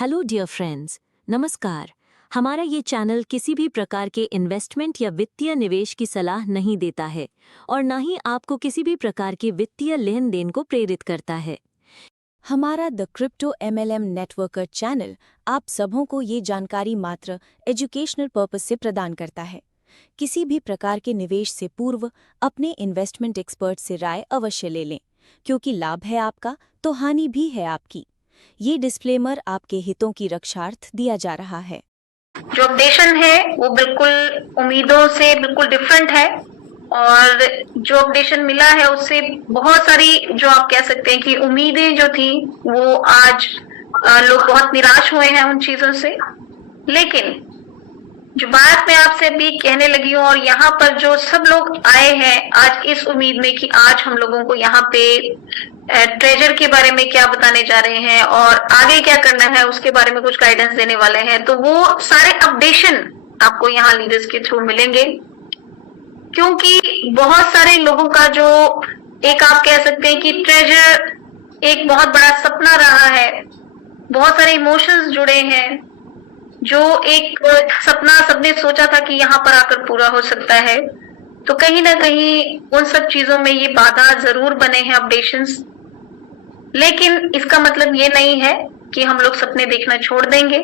Hello dear friends, नमस्कार। हमारा ये चैनल किसी भी प्रकार के इन्वेस्टमेंट या वित्तीय निवेश की सलाह नहीं देता है और ना ही आपको किसी भी प्रकार के वित्तीय लेन देन को प्रेरित करता है। हमारा the crypto MLM networker channel आप सबों को ये जानकारी मात्र एजुकेशनल पर्पस से प्रदान करता है। किसी भी प्रकार के निवेश से पूर्व अपने इन्वेस्टमेंट एक्सपर्ट से राय अवश्य ले लें, क्योंकि लाभ है आपका तो हानि भी है आपकी। ये डिस्क्लेमर आपके हितों की रक्षार्थ दिया जा रहा है। जो अपडेशन है वो बिल्कुल उम्मीदों से बिल्कुल डिफरेंट है और जो अपडेशन मिला है उससे बहुत सारी जो आप कह सकते हैं कि उम्मीदें जो थी वो आज लोग बहुत निराश हुए हैं उन चीजों से। लेकिन जो बात मैं आपसे अभी कहने लगी हूँ और यहाँ पर जो सब लोग आए हैं आज इस उम्मीद में कि आज हम लोगों को यहाँ पे ट्रेजर के बारे में क्या बताने जा रहे हैं और आगे क्या करना है उसके बारे में कुछ गाइडेंस देने वाले हैं, तो वो सारे अपडेशन आपको यहाँ लीडर्स के थ्रू मिलेंगे। क्योंकि बहुत सारे लोगों का जो एक आप कह सकते हैं कि ट्रेजर एक बहुत बड़ा सपना रहा है, बहुत सारे इमोशंस जुड़े हैं, जो एक सपना सबने सोचा था कि यहाँ पर आकर पूरा हो सकता है, तो कहीं ना कहीं उन सब चीजों में ये बाधा जरूर बने हैं अपडेशंस। लेकिन इसका मतलब ये नहीं है कि हम लोग सपने देखना छोड़ देंगे।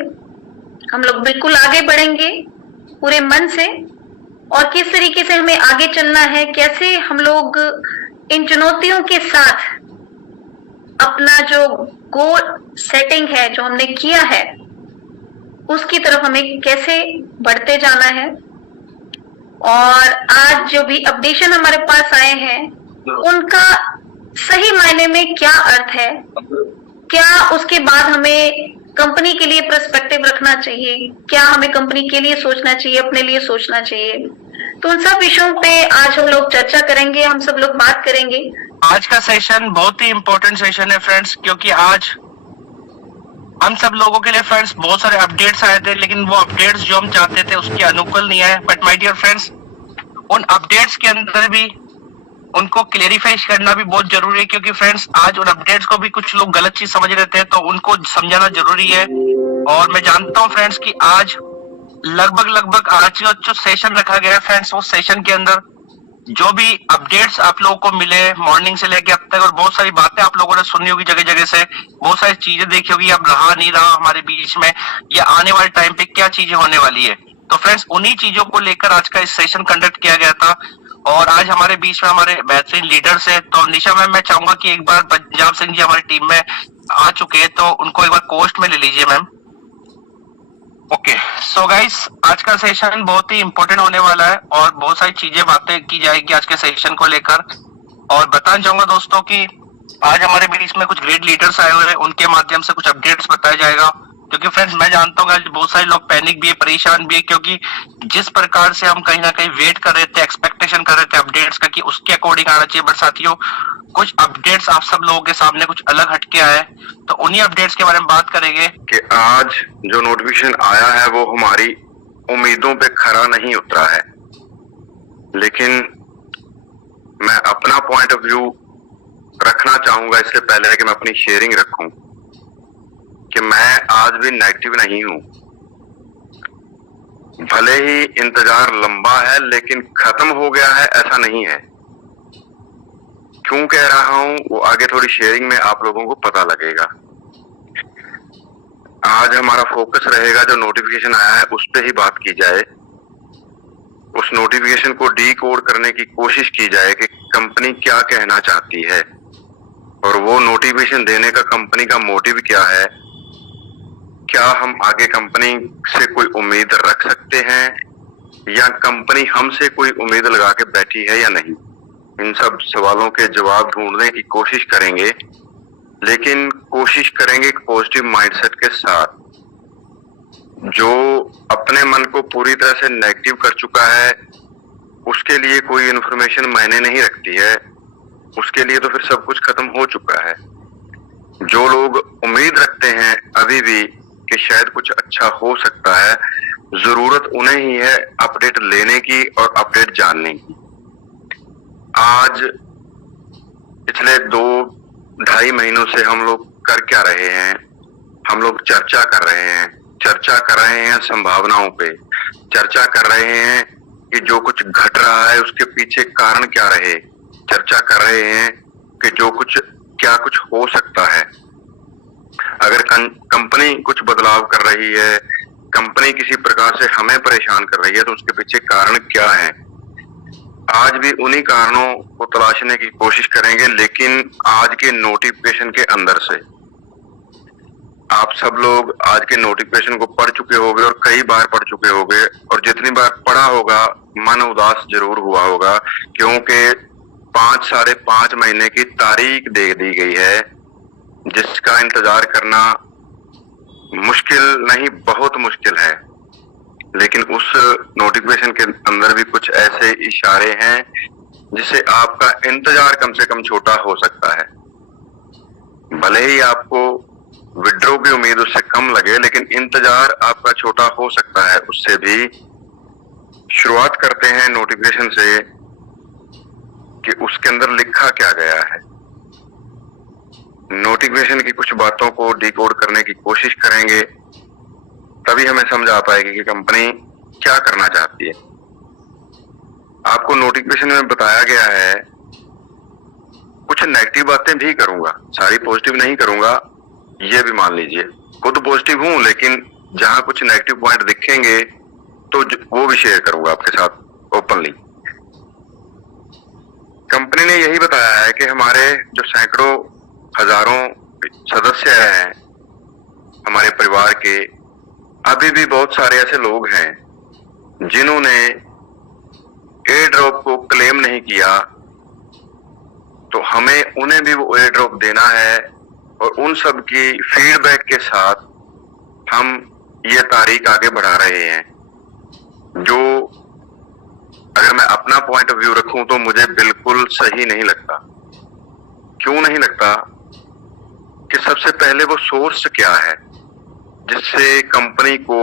हम लोग बिल्कुल आगे बढ़ेंगे पूरे मन से, और किस तरीके से हमें आगे चलना है, कैसे हम लोग इन चुनौतियों के साथ अपना जो गोल सेटिंग है जो हमने किया है उसकी तरफ हमें कैसे बढ़ते जाना है। और आज जो भी अपडेशन हमारे पास आए हैं उनका सही मायने में क्या अर्थ है, क्या उसके बाद हमें कंपनी के लिए पर्सपेक्टिव रखना चाहिए, क्या हमें कंपनी के लिए सोचना चाहिए, अपने लिए सोचना चाहिए, तो उन सब विषयों पे आज हम लोग चर्चा करेंगे, हम सब लोग बात करेंगे। आज का सेशन बहुत ही इम्पोर्टेंट सेशन है फ्रेंड्स, क्योंकि आज हम सब लोगों के लिए फ्रेंड्स बहुत सारे अपडेट्स आए थे, लेकिन वो अपडेट्स जो हम चाहते थे उसके अनुकूल नहीं आए। बट माय डियर फ्रेंड्स, उन अपडेट्स के अंदर भी उनको क्लेरिफाई करना भी बहुत जरूरी है, क्योंकि फ्रेंड्स आज उन अपडेट्स को भी कुछ लोग गलत चीज समझ रहे थे, तो उनको समझाना जरूरी है। और मैं जानता हूँ फ्रेंड्स कि आज लगभग आज जो सेशन रखा गया है फ्रेंड्स, उस सेशन के अंदर जो भी अपडेट्स आप लोगों को मिले मॉर्निंग से लेके अब तक, और बहुत सारी बातें आप लोगों ने सुनी होगी जगह जगह से, बहुत सारी चीजें देखी होगी, अब रहा नहीं रहा हमारे बीच में, या आने वाले टाइम पे क्या चीजें होने वाली है। तो फ्रेंड्स उन्हीं चीजों को लेकर आज का इस सेशन कंडक्ट किया गया था। और आज हमारे बीच में हमारे बेहतरीन लीडर्स है। तो निशा मैम, मैं चाहूंगा कि एक बार पंजाब सिंह जी हमारी टीम में आ चुके हैं, तो उनको एक बार कोस्ट में ले लीजिए मैम। ओके, सो गाइस, आज का सेशन बहुत ही इंपॉर्टेंट होने वाला है और बहुत सारी चीजें बातें की जाएगी आज के सेशन को लेकर। और बताना चाहूंगा दोस्तों कि आज हमारे बीच में कुछ ग्रेट लीडर्स आए हुए हैं, उनके माध्यम से कुछ अपडेट्स बताया जाएगा। क्योंकि फ्रेंड्स मैं जानता हूँ आज बहुत सारे लोग पैनिक भी है, परेशान भी है, क्योंकि जिस प्रकार से हम कहीं ना कहीं वेट कर रहे थे, एक्सपेक्टेशन कर रहे थे अपडेट्स का कि उसके अकॉर्डिंग आना चाहिए, बट साथियों कुछ अपडेट्स आप सब लोगों के सामने कुछ अलग हटके आए, तो उन्हीं अपडेट्स के बारे में बात करेंगे। कि आज जो नोटिफिकेशन आया है वो हमारी उम्मीदों पे खरा नहीं उतरा है, लेकिन मैं अपना पॉइंट ऑफ व्यू रखना चाहूंगा इससे पहले कि मैं अपनी शेयरिंग रखूं, कि मैं आज भी नेगेटिव नहीं हूं। भले ही इंतजार लंबा है लेकिन खत्म हो गया है ऐसा नहीं है। क्यों कह रहा हूं वो आगे थोड़ी शेयरिंग में आप लोगों को पता लगेगा। आज हमारा फोकस रहेगा जो नोटिफिकेशन आया है उस पे ही बात की जाए, उस नोटिफिकेशन को डीकोड करने की कोशिश की जाए कि कंपनी क्या कहना चाहती है और वो नोटिफिकेशन देने का कंपनी का मोटिव क्या है। क्या हम आगे कंपनी से कोई उम्मीद रख सकते हैं या कंपनी हमसे कोई उम्मीद लगा के बैठी है या नहीं। इन सब सवालों के जवाब ढूंढने की कोशिश करेंगे, लेकिन कोशिश करेंगे एक पॉजिटिव माइंडसेट के साथ। जो अपने मन को पूरी तरह से नेगेटिव कर चुका है उसके लिए कोई इन्फॉर्मेशन मायने नहीं रखती है, उसके लिए तो फिर सब कुछ खत्म हो चुका है। जो लोग उम्मीद रखते हैं अभी भी कि शायद कुछ अच्छा हो सकता है, जरूरत उन्हें ही है अपडेट लेने की और अपडेट जानने की। आज पिछले 2-2.5 महीनों से हम लोग कर क्या रहे हैं, हम लोग चर्चा कर रहे हैं संभावनाओं पे, चर्चा कर रहे हैं कि जो कुछ घट रहा है उसके पीछे कारण क्या रहे, चर्चा कर रहे हैं कि क्या कुछ हो सकता है। अगर कंपनी कुछ बदलाव कर रही है, कंपनी किसी प्रकार से हमें परेशान कर रही है, तो उसके पीछे कारण क्या है। आज भी उन्हीं कारणों को तलाशने की कोशिश करेंगे, लेकिन आज के नोटिफिकेशन के अंदर से। आप सब लोग आज के नोटिफिकेशन को पढ़ चुके होंगे और कई बार पढ़ चुके होंगे, और जितनी बार पढ़ा होगा मन उदास जरूर हुआ होगा, क्योंकि 5-5.5 महीने की तारीख दे दी गई है, जिसका इंतजार करना मुश्किल नहीं, बहुत मुश्किल है। लेकिन उस नोटिफिकेशन के अंदर भी कुछ ऐसे इशारे हैं जिससे आपका इंतजार कम से कम छोटा हो सकता है। भले ही आपको विड्रॉ की उम्मीद उससे कम लगे, लेकिन इंतजार आपका छोटा हो सकता है उससे भी। शुरुआत करते हैं नोटिफिकेशन से कि उसके अंदर लिखा क्या गया है। नोटिफिकेशन की कुछ बातों को डिकोड करने की कोशिश करेंगे, तभी हमें समझ आ पाएगी कि कंपनी क्या करना चाहती है। आपको नोटिफिकेशन में बताया गया है, कुछ नेगेटिव बातें भी करूंगा, सारी पॉजिटिव नहीं करूंगा, ये भी मान लीजिए। खुद पॉजिटिव हूं, लेकिन जहां कुछ नेगेटिव पॉइंट दिखेंगे तो वो भी शेयर करूंगा आपके साथ ओपनली। कंपनी ने यही बताया है कि हमारे जो सैकड़ों हजारों सदस्य हैं हमारे परिवार के, अभी भी बहुत सारे ऐसे लोग हैं जिन्होंने एयर ड्रॉप को क्लेम नहीं किया, तो हमें उन्हें भी वो एयर ड्रॉप देना है। और उन सब की फीडबैक के साथ हम ये तारीख आगे बढ़ा रहे हैं, जो अगर मैं अपना पॉइंट ऑफ व्यू रखूं तो मुझे बिल्कुल सही नहीं लगता। क्यों नहीं लगता? कि सबसे पहले वो सोर्स क्या है जिससे कंपनी को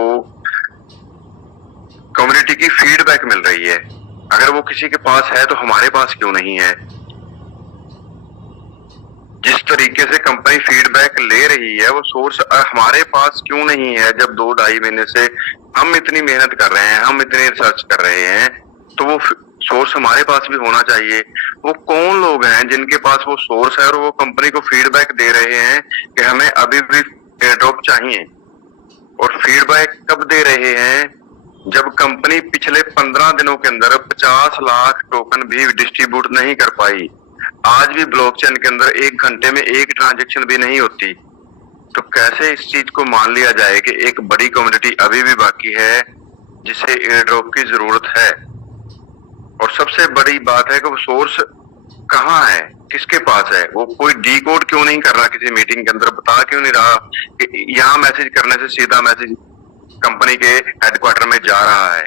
कम्युनिटी की फीडबैक मिल रही है। अगर वो किसी के पास है तो हमारे पास क्यों नहीं है? जिस तरीके से कंपनी फीडबैक ले रही है वो सोर्स हमारे पास क्यों नहीं है? जब 2-2.5 महीने से हम इतनी मेहनत कर रहे हैं, हम इतनी रिसर्च कर रहे हैं, तो वो सोर्स हमारे पास भी होना चाहिए। वो कौन लोग हैं जिनके पास वो सोर्स है और वो कंपनी को फीडबैक दे रहे हैं कि हमें अभी भी एयर ड्रॉप चाहिए? और फीडबैक कब दे रहे हैं? जब कंपनी पिछले 15 दिनों के अंदर 50 लाख टोकन भी डिस्ट्रीब्यूट नहीं कर पाई। आज भी ब्लॉकचेन के अंदर 1 घंटे में 1 ट्रांजैक्शन भी नहीं होती, तो कैसे इस चीज को मान लिया जाए कि एक बड़ी कम्युनिटी अभी भी बाकी है जिसे एयर ड्रॉप की जरूरत है? और सबसे बड़ी बात है कि वो सोर्स कहाँ है, किसके पास है? वो कोई डीकोड क्यों नहीं कर रहा? किसी मीटिंग के अंदर बता क्यों नहीं रहा कि यहाँ मैसेज करने से सीधा मैसेज कंपनी के हेडक्वार्टर में जा रहा है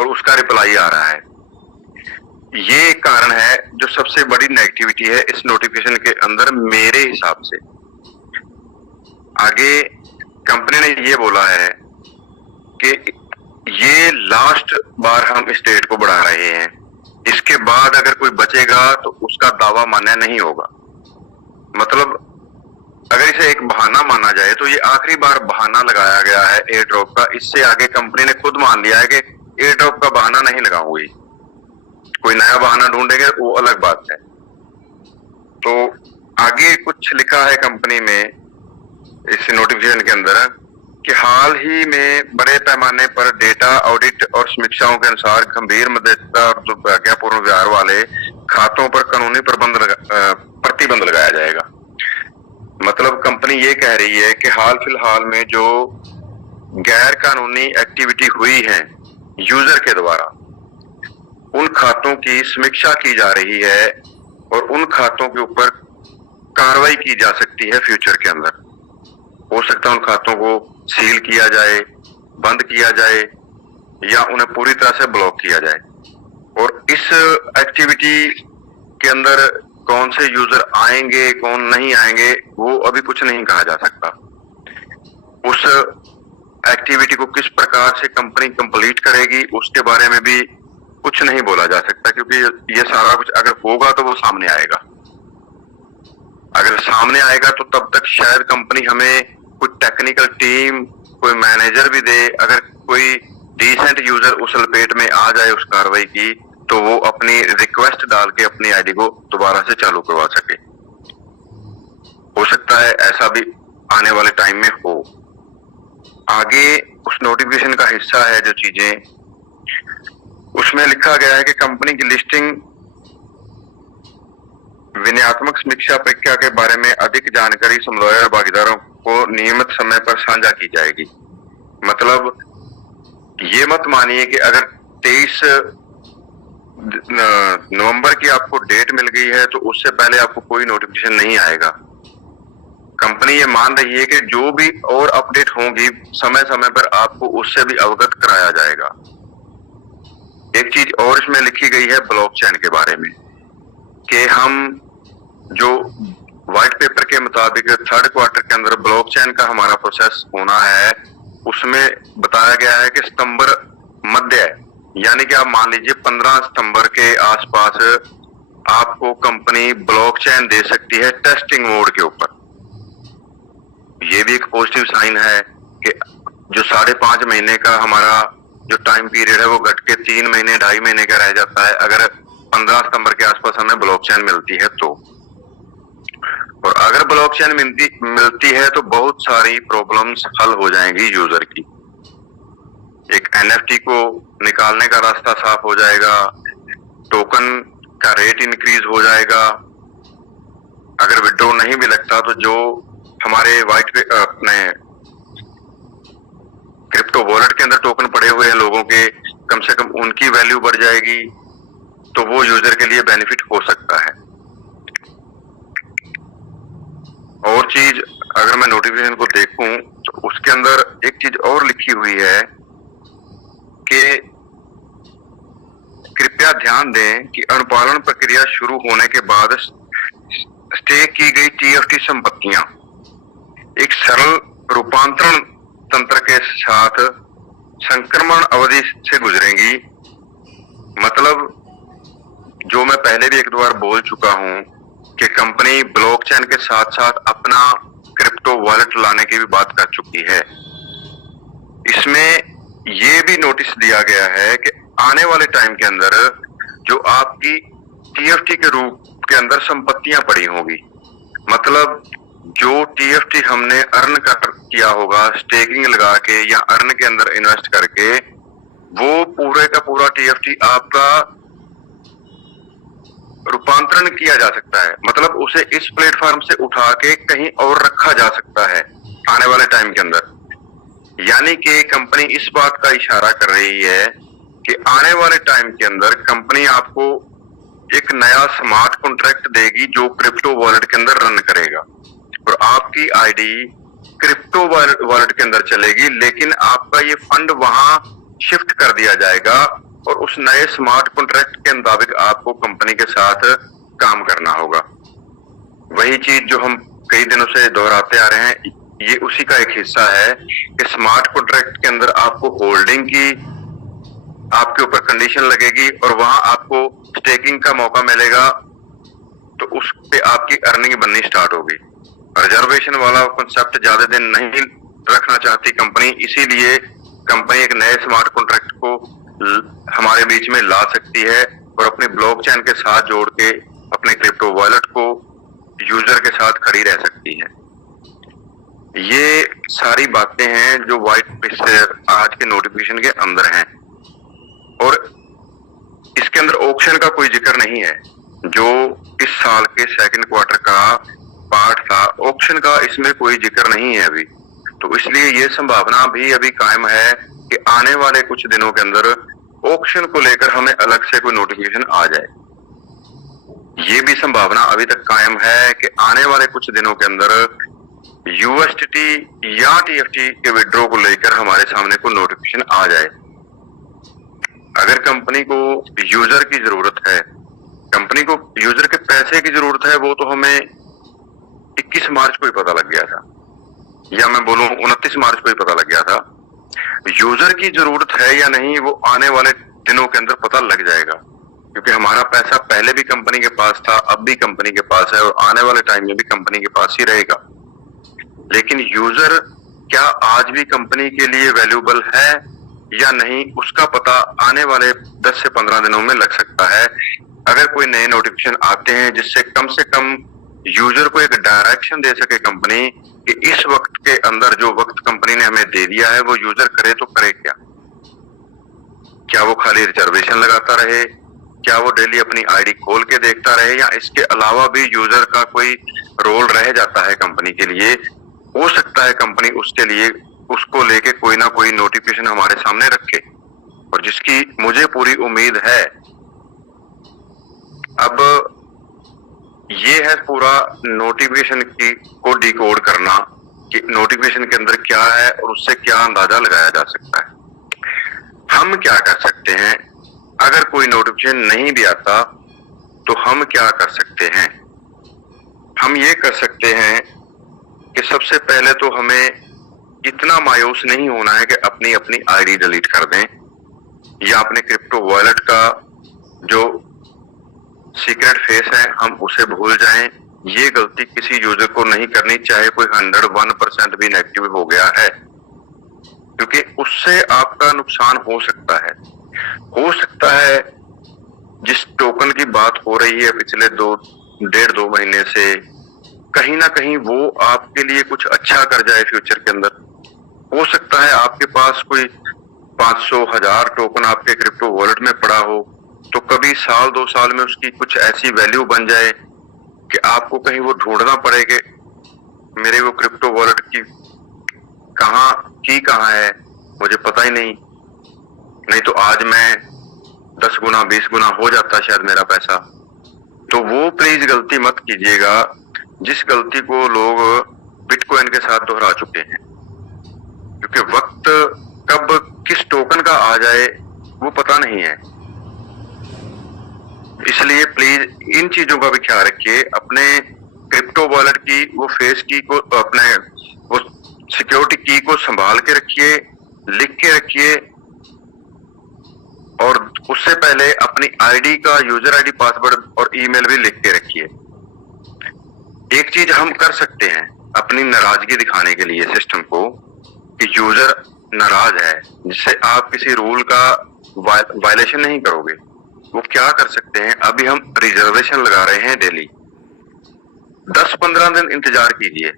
और उसका रिप्लाई आ रहा है? ये एक कारण है जो सबसे बड़ी नेगेटिविटी है इस नोटिफिकेशन के अंदर मेरे हिसाब से। आगे कंपनी ने ये बोला है कि ये लास्ट बार हम इस डेट को बढ़ा रहे हैं, इसके बाद अगर कोई बचेगा तो उसका दावा मान्य नहीं होगा। मतलब अगर इसे एक बहाना माना जाए तो ये आखिरी बार बहाना लगाया गया है एयर ड्रॉप का। इससे आगे कंपनी ने खुद मान लिया है कि एयर ड्रॉप का बहाना नहीं लगाऊंगी, कोई नया बहाना ढूंढेंगे वो अलग बात है। तो आगे कुछ लिखा है कंपनी में इस नोटिफिकेशन के अंदर कि हाल ही में बड़े पैमाने पर डेटा ऑडिट और समीक्षाओं के अनुसार गंभीर मध्यस्थता और दुर्भाग्यपूर्ण व्यवहार वाले खातों पर कानूनी प्रतिबंध लगाया जाएगा। मतलब कंपनी ये कह रही है कि हाल फिलहाल में जो गैर कानूनी एक्टिविटी हुई है यूजर के द्वारा, उन खातों की समीक्षा की जा रही है और उन खातों के ऊपर कार्रवाई की जा सकती है फ्यूचर के अंदर। हो सकता है उन खातों को सील किया जाए, बंद किया जाए या उन्हें पूरी तरह से ब्लॉक किया जाए। और इस एक्टिविटी के अंदर कौन से यूजर आएंगे कौन नहीं आएंगे वो अभी कुछ नहीं कहा जा सकता। उस एक्टिविटी को किस प्रकार से कंपनी कंप्लीट करेगी उसके बारे में भी कुछ नहीं बोला जा सकता, क्योंकि ये सारा कुछ अगर होगा तो वो सामने आएगा। अगर सामने आएगा तो तब तक शायद कंपनी हमें कोई टेक्निकल टीम, कोई मैनेजर भी दे, अगर कोई डिसेंट यूजर उस लपेट में आ जाए उस कार्रवाई की, तो वो अपनी रिक्वेस्ट डाल के अपनी आईडी को दोबारा से चालू करवा सके। हो सकता है ऐसा भी आने वाले टाइम में हो। आगे उस नोटिफिकेशन का हिस्सा है जो चीजें, उसमें लिखा गया है कि कंपनी की लिस्टिंग विनयात्मक समीक्षा प्रक्रिया के बारे में अधिक जानकारी समुदाय और भागीदारों को नियमित समय पर साझा की जाएगी। मतलब ये मत मानिए कि अगर 23 नवंबर की आपको डेट मिल गई है तो उससे पहले आपको कोई नोटिफिकेशन नहीं आएगा। कंपनी ये मान रही है कि जो भी और अपडेट होंगी समय समय पर आपको उससे भी अवगत कराया जाएगा। एक चीज और इसमें लिखी गई है ब्लॉकचेन के बारे में, कि हम जो व्हाइट पेपर के मुताबिक 3rd क्वार्टर के अंदर ब्लॉकचेन का हमारा प्रोसेस होना है। उसमें बताया गया है कि सितंबर मध्य, यानी कि आप मान लीजिए 15 सितंबर के आसपास आपको कंपनी ब्लॉकचेन दे सकती है टेस्टिंग मोड के ऊपर। ये भी एक पॉजिटिव साइन है कि जो 5.5 महीने का हमारा जो टाइम पीरियड है वो घट के 3 महीने 2.5 महीने का रह जाता है अगर 15 सितंबर के आसपास हमें ब्लॉकचेन मिलती है तो। और अगर ब्लॉकचेन मिलती है तो बहुत सारी प्रॉब्लम्स हल हो जाएंगी यूजर की। एक एनएफटी को निकालने का रास्ता साफ हो जाएगा, टोकन का रेट इंक्रीज हो जाएगा। अगर विड्रॉ नहीं भी लगता तो जो हमारे अपने क्रिप्टो वॉलेट के अंदर टोकन पड़े हुए हैं लोगों के, कम से कम उनकी वैल्यू बढ़ जाएगी, तो वो यूजर के लिए बेनिफिट हो सकता है। और चीज अगर मैं नोटिफिकेशन को देखूं तो उसके अंदर एक चीज और लिखी हुई है कि कृपया ध्यान दें कि अनुपालन प्रक्रिया शुरू होने के बाद स्टेक की गई टीएफटी संपत्तियां एक सरल रूपांतरण तंत्र के साथ संक्रमण अवधि से गुजरेंगी। मतलब जो मैं पहले भी एक दो बार बोल चुका हूं कि कंपनी ब्लॉकचेन के साथ साथ अपना क्रिप्टो वॉलेट लाने की भी बात कर चुकी है। इसमें ये भी नोटिस दिया गया है कि आने वाले टाइम के अंदर जो आपकी टीएफटी के रूप के अंदर संपत्तियां पड़ी होंगी, मतलब जो टीएफटी हमने अर्न किया होगा स्टेकिंग लगा के या अर्न के अंदर इन्वेस्ट करके, वो पूरे का पूरा टीएफटी आपका रूपांतरण किया जा सकता है। मतलब उसे इस प्लेटफॉर्म से उठा के कहीं और रखा जा सकता है आने वाले टाइम के अंदर। यानी कि कंपनी इस बात का इशारा कर रही है कि आने वाले टाइम के अंदर कंपनी आपको एक नया स्मार्ट कॉन्ट्रैक्ट देगी जो क्रिप्टो वॉलेट के अंदर रन करेगा और आपकी आईडी क्रिप्टो वॉलेट के अंदर चलेगी, लेकिन आपका ये फंड वहां शिफ्ट कर दिया जाएगा और उस नए स्मार्ट कॉन्ट्रैक्ट के मुताबिक आपको कंपनी के साथ काम करना होगा। वही चीज जो हम कई दिनों से दोहराते आ रहे हैं, ये उसी का एक हिस्सा है कि स्मार्ट कॉन्ट्रैक्ट के अंदर आपको होल्डिंग की आपके ऊपर कंडीशन लगेगी और वहां आपको स्टेकिंग का मौका मिलेगा, तो उस पे आपकी अर्निंग बननी स्टार्ट होगी। रिजर्वेशन वाला कॉन्सेप्ट ज्यादा दिन नहीं रखना चाहती कंपनी, इसीलिए कंपनी एक नए स्मार्ट कॉन्ट्रैक्ट को हमारे बीच में ला सकती है और अपने ब्लॉकचेन के साथ जोड़ के अपने क्रिप्टो वॉलेट को यूजर के साथ खड़ी रह सकती है। ये सारी बातें हैं जो आज के नोटिफिकेशन के अंदर हैं और इसके अंदर ऑक्शन का कोई जिक्र नहीं है जो इस साल के 2nd क्वार्टर का पार्ट था। ऑक्शन का इसमें कोई जिक्र नहीं है अभी, तो इसलिए ये संभावना भी अभी कायम है कि आने वाले कुछ दिनों के अंदर ऑक्शन को लेकर हमें अलग से कोई नोटिफिकेशन आ जाए। ये भी संभावना अभी तक कायम है कि आने वाले कुछ दिनों के अंदर यूएसडीटी या टीएफटी के विड्रॉ को लेकर हमारे सामने कोई नोटिफिकेशन आ जाए। अगर कंपनी को यूजर की जरूरत है, कंपनी को यूजर के पैसे की जरूरत है, वो तो हमें 21 मार्च को ही पता लग गया था, या मैं बोलूं 29 मार्च को ही पता लग गया था। यूजर की जरूरत है या नहीं वो आने वाले दिनों के अंदर पता लग जाएगा, क्योंकि हमारा पैसा पहले भी कंपनी के पास था, अब भी कंपनी के पास है और आने वाले टाइम में भी कंपनी के पास ही रहेगा। लेकिन यूजर क्या आज भी कंपनी के लिए वैल्यूएबल है या नहीं, उसका पता आने वाले 10 से 15 दिनों में लग सकता है। अगर कोई नए नोटिफिकेशन आते हैं जिससे कम यूजर को एक डायरेक्शन दे सके कंपनी कि इस वक्त के अंदर जो वक्त कंपनी ने हमें दे दिया है वो यूजर करे तो करे क्या वो खाली रिजर्वेशन लगाता रहे, क्या वो डेली अपनी आईडी खोल के देखता रहे, या इसके अलावा भी यूजर का कोई रोल रह जाता है कंपनी के लिए। हो सकता है कंपनी उसके लिए उसको लेके कोई ना कोई नोटिफिकेशन हमारे सामने रखे, और जिसकी मुझे पूरी उम्मीद है। अब ये है पूरा नोटिफिकेशन की को डिकोड करना कि नोटिफिकेशन के अंदर क्या है और उससे क्या अंदाजा लगाया जा सकता है। हम क्या कर सकते हैं, अगर कोई नोटिफिकेशन नहीं भी आता तो हम क्या कर सकते हैं। हम ये कर सकते हैं कि सबसे पहले तो हमें इतना मायूस नहीं होना है कि अपनी अपनी आईडी डिलीट कर दें या अपने क्रिप्टो वॉलेट का जो सीक्रेट फेस है हम उसे भूल जाएं। ये गलती किसी यूजर को नहीं करनी, चाहे कोई 101% भी नेगेटिव हो गया है, क्योंकि उससे आपका नुकसान हो सकता है। हो सकता है जिस टोकन की बात हो रही है पिछले 1.5-2 महीने से, कहीं ना कहीं वो आपके लिए कुछ अच्छा कर जाए फ्यूचर के अंदर। हो सकता है आपके पास कोई 500,000 टोकन आपके क्रिप्टो वॉलेट में पड़ा हो, तो कभी साल 2 साल में उसकी कुछ ऐसी वैल्यू बन जाए कि आपको कहीं वो ढूंढना पड़े कि मेरे वो क्रिप्टो वॉलेट की कहाँ है, मुझे पता ही नहीं तो आज मैं 10 गुना 20 गुना हो जाता शायद मेरा पैसा। तो वो प्लीज गलती मत कीजिएगा जिस गलती को लोग बिटकॉइन के साथ दोहरा चुके हैं, क्योंकि वक्त कब किस टोकन का आ जाए वो पता नहीं है। इसलिए प्लीज इन चीजों का भी ख्याल रखिए। अपने क्रिप्टो वॉलेट की वो फेस की को, अपने वो सिक्योरिटी की को संभाल के रखिए, लिख के रखिए, और उससे पहले अपनी आईडी का यूजर आईडी पासवर्ड और ईमेल भी लिख के रखिए। एक चीज हम कर सकते हैं अपनी नाराजगी दिखाने के लिए सिस्टम को कि यूजर नाराज है, जिससे आप किसी रूल का वायलेशन नहीं करोगे। वो क्या कर सकते हैं, अभी हम रिजर्वेशन लगा रहे हैं डेली, 10-15 दिन इंतजार कीजिए,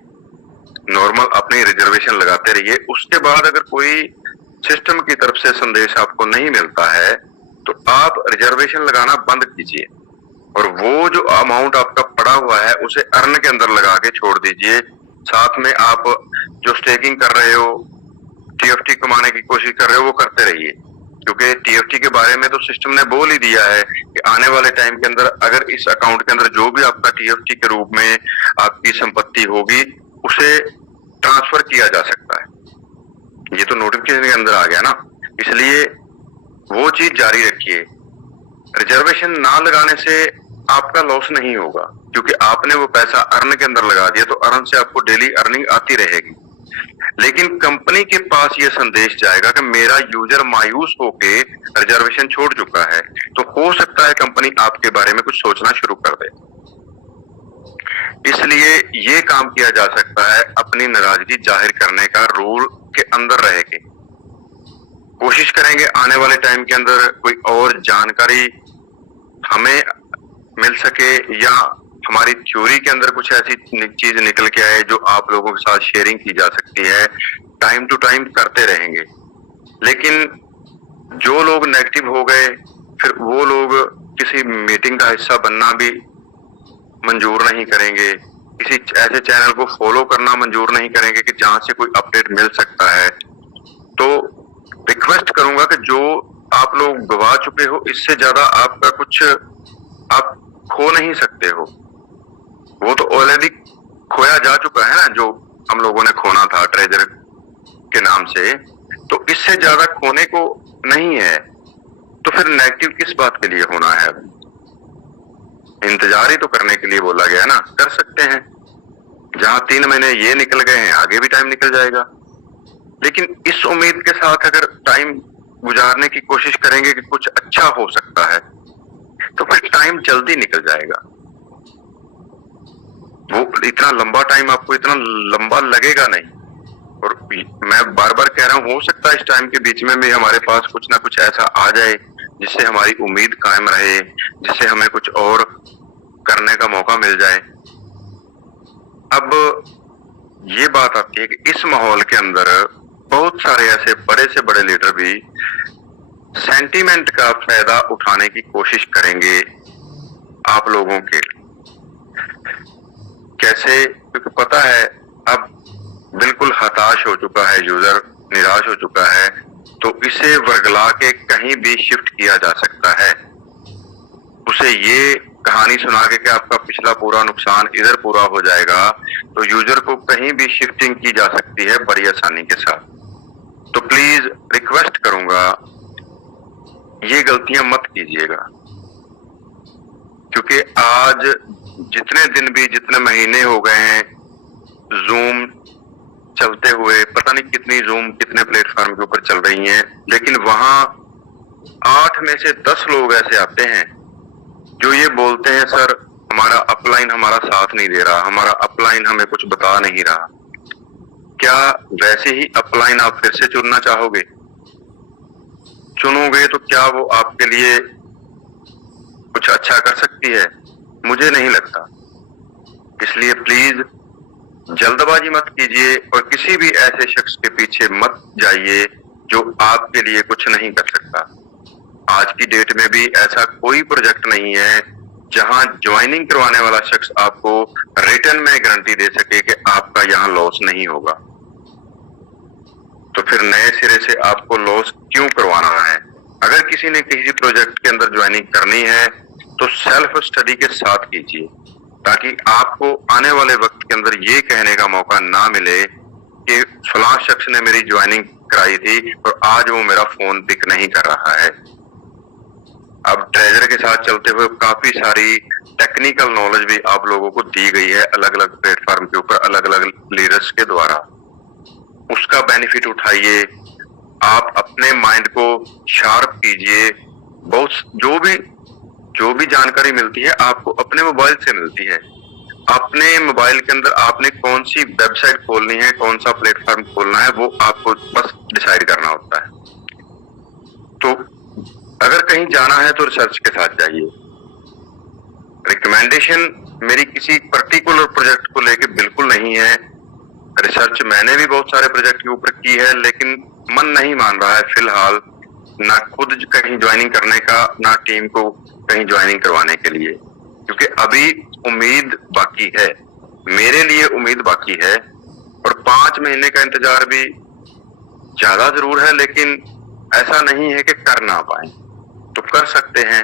नॉर्मल अपनी रिजर्वेशन लगाते रहिए। उसके बाद अगर कोई सिस्टम की तरफ से संदेश आपको नहीं मिलता है तो आप रिजर्वेशन लगाना बंद कीजिए, और वो जो अमाउंट आपका पड़ा हुआ है उसे अर्न के अंदर लगा के छोड़ दीजिए। साथ में आप जो स्टेकिंग कर रहे हो, टीएफटी कमाने की कोशिश कर रहे हो, वो करते रहिए, क्योंकि टीएफटी के बारे में तो सिस्टम ने बोल ही दिया है कि आने वाले टाइम के अंदर अगर इस अकाउंट के अंदर जो भी आपका टीएफटी के रूप में आपकी संपत्ति होगी उसे ट्रांसफर किया जा सकता है। ये तो नोटिफिकेशन के अंदर आ गया ना, इसलिए वो चीज जारी रखिए। रिजर्वेशन ना लगाने से आपका लॉस नहीं होगा, क्योंकि आपने वो पैसा अर्न के अंदर लगा दिया, तो अर्न से आपको डेली अर्निंग आती रहेगी। लेकिन कंपनी के पास ये संदेश जाएगा कि मेरा यूजर मायूस होके रिजर्वेशन छोड़ चुका है, तो हो सकता है कंपनी आपके बारे में कुछ सोचना शुरू कर दे। इसलिए ये काम किया जा सकता है अपनी नाराजगी जाहिर करने का रूल के अंदर रह के। कोशिश करेंगे आने वाले टाइम के अंदर कोई और जानकारी हमें मिल सके, या हमारी थ्योरी के अंदर कुछ ऐसी चीज निकल के आए जो आप लोगों के साथ शेयरिंग की जा सकती है। टाइम टू टाइम करते रहेंगे, लेकिन जो लोग नेगेटिव हो गए फिर वो लोग किसी मीटिंग का हिस्सा बनना भी मंजूर नहीं करेंगे, किसी ऐसे चैनल को फॉलो करना मंजूर नहीं करेंगे कि जहां से कोई अपडेट मिल सकता है। तो रिक्वेस्ट करूंगा कि जो आप लोग गवा चुके हो, इससे ज्यादा आपका कुछ आप खो नहीं सकते हो। वो तो ऑलरेडी खोया जा चुका है ना, जो हम लोगों ने खोना था ट्रेजर के नाम से, तो इससे ज्यादा खोने को नहीं है। तो फिर नेगेटिव किस बात के लिए होना है? इंतजार ही तो करने के लिए बोला गया ना, कर सकते हैं। जहां 3 महीने ये निकल गए हैं, आगे भी टाइम निकल जाएगा। लेकिन इस उम्मीद के साथ अगर टाइम गुजारने की कोशिश करेंगे कि कुछ अच्छा हो सकता है, तो फिर टाइम जल्दी निकल जाएगा। वो इतना लंबा टाइम आपको इतना लंबा लगेगा नहीं। और मैं बार बार कह रहा हूँ, हो सकता है इस टाइम के बीच में भी हमारे पास कुछ ना कुछ ऐसा आ जाए जिससे हमारी उम्मीद कायम रहे, जिससे हमें कुछ और करने का मौका मिल जाए। अब ये बात आती है कि इस माहौल के अंदर बहुत सारे ऐसे बड़े से बड़े लीडर भी सेंटीमेंट का फायदा उठाने की कोशिश करेंगे आप लोगों के। कैसे? क्योंकि पता है अब बिल्कुल हताश हो चुका है यूजर, निराश हो चुका है, तो इसे वर्गला के कहीं भी शिफ्ट किया जा सकता है। उसे ये कहानी सुना के कि आपका पिछला पूरा नुकसान इधर पूरा हो जाएगा, तो यूजर को कहीं भी शिफ्टिंग की जा सकती है बड़ी आसानी के साथ। तो प्लीज रिक्वेस्ट करूंगा, ये गलतियां मत कीजिएगा, क्योंकि आज जितने दिन भी, जितने महीने हो गए हैं जूम चलते हुए, पता नहीं कितनी जूम कितने प्लेटफॉर्म के ऊपर चल रही हैं, लेकिन वहां 8 में से 10 लोग ऐसे आते हैं जो ये बोलते हैं, सर हमारा अपलाइन हमारा साथ नहीं दे रहा, हमारा अपलाइन हमें कुछ बता नहीं रहा। क्या वैसे ही अपलाइन आप फिर से चुनना चाहोगे? चुनोगे तो क्या वो आपके लिए कुछ अच्छा कर सकती है? मुझे नहीं लगता। इसलिए प्लीज जल्दबाजी मत कीजिए और किसी भी ऐसे शख्स के पीछे मत जाइए जो आपके लिए कुछ नहीं कर सकता। आज की डेट में भी ऐसा कोई प्रोजेक्ट नहीं है जहां ज्वाइनिंग करवाने वाला शख्स आपको रिटर्न में गारंटी दे सके कि आपका यहां लॉस नहीं होगा। तो फिर नए सिरे से आपको लॉस क्यों करवाना है? अगर किसी ने किसी प्रोजेक्ट के अंदर ज्वाइनिंग करनी है तो सेल्फ स्टडी के साथ कीजिए, ताकि आपको आने वाले वक्त के अंदर ये कहने का मौका ना मिले कि फलां शख्स ने मेरी ज्वाइनिंग कराई थी और आज वो मेरा फोन पिक नहीं कर रहा है। अब ट्रेजर के साथ चलते हुए काफी सारी टेक्निकल नॉलेज भी आप लोगों को दी गई है अलग अलग प्लेटफॉर्म के ऊपर, अलग अलग लीडर्स के द्वारा। उसका बेनिफिट उठाइए, आप अपने माइंड को शार्प कीजिए। बहुत जो भी जानकारी मिलती है आपको अपने मोबाइल से मिलती है। अपने मोबाइल के अंदर आपने कौन सी वेबसाइट खोलनी है, कौन सा प्लेटफॉर्म खोलना है, वो आपको बस डिसाइड करना होता है। तो अगर कहीं जाना है तो रिसर्च के साथ जाइए। रिकमेंडेशन मेरी किसी पर्टिकुलर प्रोजेक्ट को लेके बिल्कुल नहीं है। रिसर्च मैंने भी बहुत सारे प्रोजेक्ट के ऊपर की है, लेकिन मन नहीं मान रहा है फिलहाल, ना खुद कहीं ज्वाइनिंग करने का, ना टीम को कहीं ज्वाइनिंग करवाने के लिए, क्योंकि अभी उम्मीद बाकी है, मेरे लिए उम्मीद बाकी है। और 5 महीने का इंतजार भी ज्यादा जरूर है, लेकिन ऐसा नहीं है कि कर ना पाए, तो कर सकते हैं।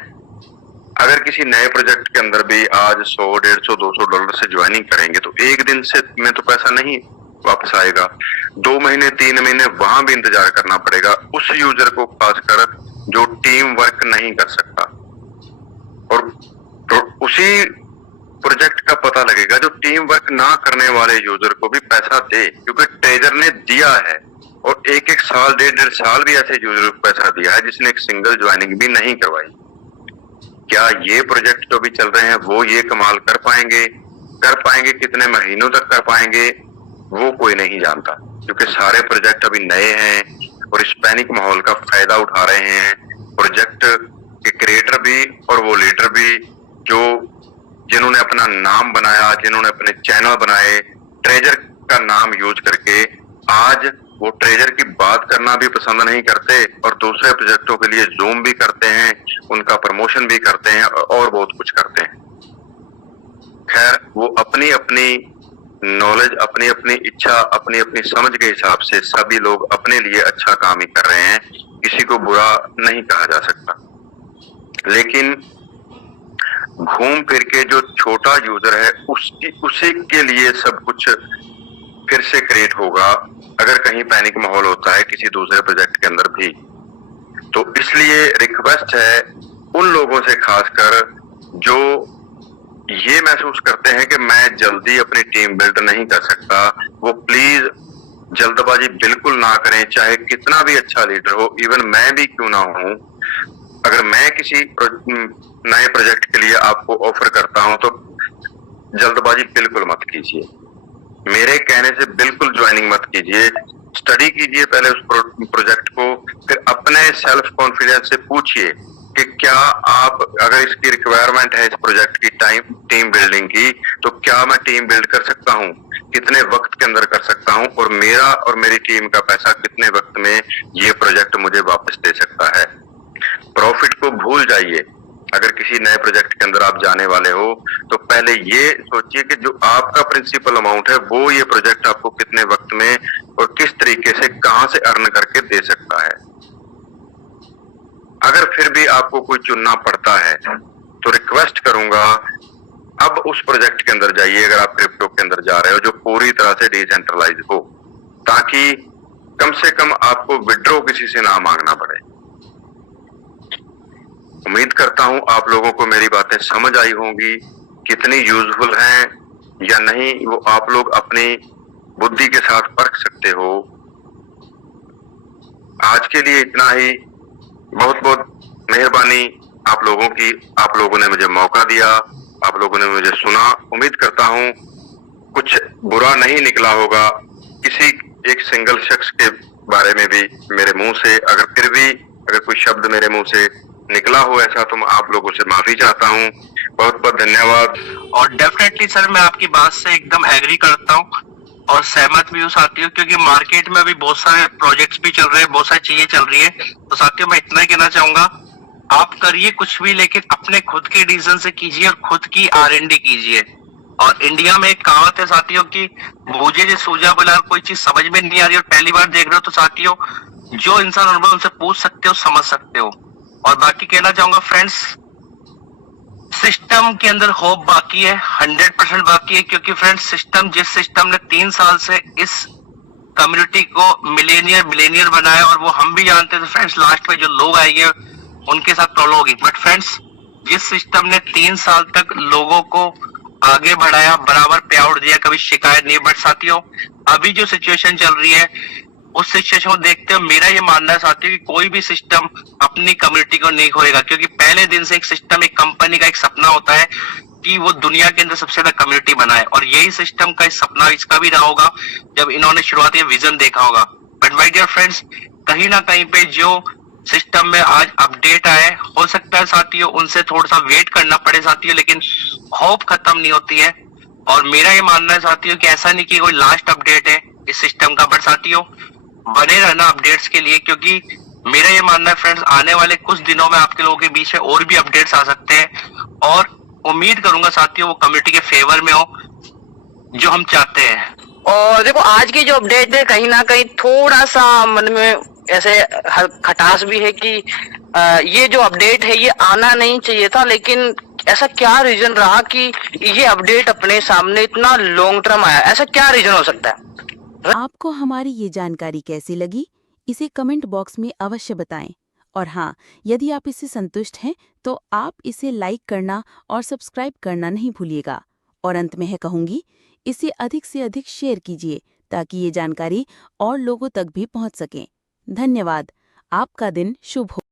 अगर किसी नए प्रोजेक्ट के अंदर भी आज 100, 150, 200 डॉलर से ज्वाइनिंग करेंगे तो एक दिन से में तो पैसा नहीं वापस आएगा। 2 महीने 3 महीने वहां भी इंतजार करना पड़ेगा उस यूजर को, खासकर जो टीम वर्क नहीं कर सकता। और तो उसी प्रोजेक्ट का पता लगेगा जो टीम वर्क ना करने वाले यूजर को भी पैसा दे, क्योंकि ट्रेजर ने दिया है। और 1-1 साल, 1.5 साल भी ऐसे यूजर को पैसा दिया है जिसने एक सिंगल ज्वाइनिंग भी नहीं करवाई। क्या ये प्रोजेक्ट जो भी चल रहे हैं वो ये कमाल कर पाएंगे? कितने महीनों तक कर पाएंगे वो कोई नहीं जानता, क्योंकि सारे प्रोजेक्ट अभी नए हैं और इस पैनिक माहौल का फायदा उठा रहे हैं प्रोजेक्ट के क्रिएटर भी और वो लीडर भी, जो जिन्होंने अपना नाम बनाया, जिन्होंने अपने चैनल बनाए ट्रेजर का नाम यूज करके, आज वो ट्रेजर की बात करना भी पसंद नहीं करते और दूसरे प्रोजेक्टों के लिए जूम भी करते हैं, उनका प्रमोशन भी करते हैं और बहुत कुछ करते हैं। खैर, वो अपनी अपनी नॉलेज, अपनी अपनी इच्छा, अपनी अपनी समझ के हिसाब से सभी लोग अपने लिए अच्छा काम ही कर रहे हैं, किसी को बुरा नहीं कहा जा सकता। लेकिन घूम फिर के जो छोटा यूजर है उसी के लिए सब कुछ फिर से क्रिएट होगा अगर कहीं पैनिक माहौल होता है किसी दूसरे प्रोजेक्ट के अंदर भी। तो इसलिए रिक्वेस्ट है उन लोगों से, खासकर जो ये महसूस करते हैं कि मैं जल्दी अपनी टीम बिल्ड नहीं कर सकता, वो प्लीज जल्दबाजी बिल्कुल ना करें, चाहे कितना भी अच्छा लीडर हो, इवन मैं भी क्यों ना हूं। अगर मैं किसी नए प्रोजेक्ट के लिए आपको ऑफर करता हूं तो जल्दबाजी बिल्कुल मत कीजिए, मेरे कहने से बिल्कुल ज्वाइनिंग मत कीजिए। स्टडी कीजिए पहले उस प्रोजेक्ट को, फिर अपने सेल्फ कॉन्फिडेंस से पूछिए कि क्या आप, अगर इसकी रिक्वायरमेंट है इस प्रोजेक्ट की टीम बिल्डिंग की, तो क्या मैं टीम बिल्ड कर सकता हूँ, कितने वक्त के अंदर कर सकता हूँ, और मेरा और मेरी टीम का पैसा कितने वक्त में ये प्रोजेक्ट मुझे वापस दे सकता है। प्रॉफिट को भूल जाइए। अगर किसी नए प्रोजेक्ट के अंदर आप जाने वाले हो तो पहले ये सोचिए कि जो आपका प्रिंसिपल अमाउंट है वो ये प्रोजेक्ट आपको कितने वक्त में और किस तरीके से कहां से अर्न करके दे सकता है। अगर फिर भी आपको कोई चुनना पड़ता है तो रिक्वेस्ट करूंगा, अब उस प्रोजेक्ट के अंदर जाइए अगर आप क्रिप्टो के अंदर जा रहे हो जो पूरी तरह से डिसेंट्रलाइज हो, ताकि कम से कम आपको विड्रॉ किसी से ना मांगना पड़े। उम्मीद करता हूं आप लोगों को मेरी बातें समझ आई होंगी, कितनी यूजफुल हैं या नहीं वो आप लोग अपनी बुद्धि के साथ परख सकते हो। आज के लिए इतना ही। बहुत बहुत मेहरबानी आप लोगों की, आप लोगों ने मुझे मौका दिया, आप लोगों ने मुझे सुना। उम्मीद करता हूं कुछ बुरा नहीं निकला होगा किसी एक सिंगल शख्स के बारे में भी मेरे मुंह से। अगर फिर भी अगर कोई शब्द मेरे मुंह से निकला हो ऐसा तो मैं आप लोगों से माफी चाहता हूं। बहुत बहुत धन्यवाद। और डेफिनेटली सर मैं आपकी बात से एकदम एग्री करता हूँ और सहमत भी हूँ साथियों, क्योंकि मार्केट में अभी बहुत सारे प्रोजेक्ट्स भी चल रहे हैं, बहुत सारी चीजें चल रही है। तो साथियों मैं इतना ही कहना चाहूंगा, आप करिए कुछ भी लेकिन अपने खुद के डिसीजन से कीजिए और खुद की R&D कीजिए। और इंडिया में एक कहावत है साथियों की, बूझे जो सूझा बोला, कोई चीज समझ में नहीं आ रही और पहली बार देख रहे हो तो साथियों जो इंसान अनुभव उनसे पूछ सकते हो, समझ सकते हो। और बाकी कहना चाहूंगा फ्रेंड्स, सिस्टम के अंदर होप बाकी है, 100% बाकी है, क्योंकि फ्रेंड्स जिस सिस्टम ने 3 साल से इस कम्युनिटी को मिलेनियर बनाया और वो हम भी जानते थे फ्रेंड्स, लास्ट में जो लोग आएंगे उनके साथ प्रॉब्लम होगी। बट फ्रेंड्स जिस सिस्टम ने 3 साल तक लोगों को आगे बढ़ाया, बराबर पे आउट दिया, कभी शिकायत नहीं। बट साथियों अभी जो सिचुएशन चल रही है उस सिचुएशन को देखते हुए मेरा ये मानना है साथियों कि कोई भी सिस्टम अपनी कम्युनिटी को नहीं खोएगा, क्योंकि पहले दिन से एक सिस्टम, एक कंपनी का एक सपना होता है कि वो दुनिया के अंदर सबसे ज्यादा कम्युनिटी बनाए, और यही सिस्टम का सपना इसका भी रहा होगा जब इन्होंने शुरुआती विजन देखा होगा। बट माय डियर फ्रेंड्स, कहीं ना कहीं पे जो सिस्टम में आज अपडेट आए, हो सकता है साथियों उनसे थोड़ा सा वेट करना पड़े साथियों, लेकिन होप खत्म नहीं होती है। और मेरा ये मानना है साथियों कि ऐसा नहीं कि कोई लास्ट अपडेट है इस सिस्टम का, बट साथियों बने रहना अपडेट्स के लिए, क्योंकि मेरा ये मानना है फ्रेंड्स आने वाले कुछ दिनों में आपके लोगों के बीच में और भी अपडेट्स आ सकते हैं, और उम्मीद करूंगा साथियों वो कम्युनिटी के फेवर में हो जो हम चाहते हैं। और देखो आज की जो अपडेट है कहीं ना कहीं थोड़ा सा मन में ऐसे खटास भी है कि ये जो अपडेट है ये आना नहीं चाहिए था, लेकिन ऐसा क्या रीजन रहा कि ये अपडेट अपने सामने इतना लॉन्ग टर्म आया? ऐसा क्या रीजन हो सकता है? आपको हमारी ये जानकारी कैसी लगी, इसे कमेंट बॉक्स में अवश्य बताएं। और हाँ, यदि आप इससे संतुष्ट हैं तो आप इसे लाइक करना और सब्सक्राइब करना नहीं भूलिएगा। और अंत में कहूँगी, इसे अधिक से अधिक शेयर कीजिए ताकि ये जानकारी और लोगों तक भी पहुँच सके। धन्यवाद। आपका दिन शुभ हो।